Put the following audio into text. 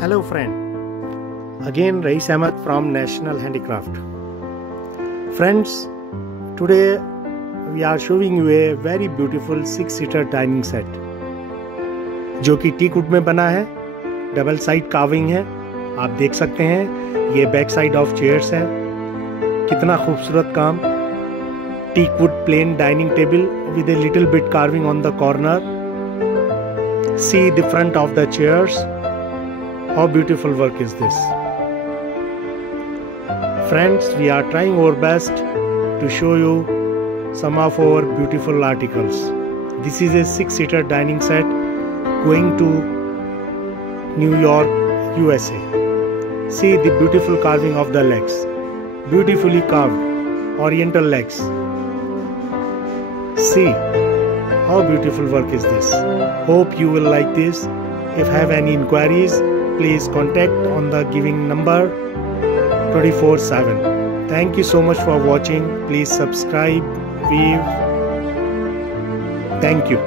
Hello friend, again Rais Ahmed from National Handicraft. Friends, today we are showing you a very beautiful 6-seater dining set जो कि teak wood में बना है, double side carving है। आप देख सकते हैं ये बैक साइड ऑफ चेयर्स है, कितना खूबसूरत काम। Teak wood plain dining table with a little bit carving on the corner. See the front of the chairs. How beautiful work is this? Friends, we are trying our best to show you some of our beautiful articles. This is a 6-seater dining set going to New York, USA. See the beautiful carving of the legs. Beautifully carved oriental legs. See how beautiful work is this. Hope you will like this. If have any inquiries, please contact on the giving number 24/7. Thank you so much for watching. Please subscribe, view. Thank you.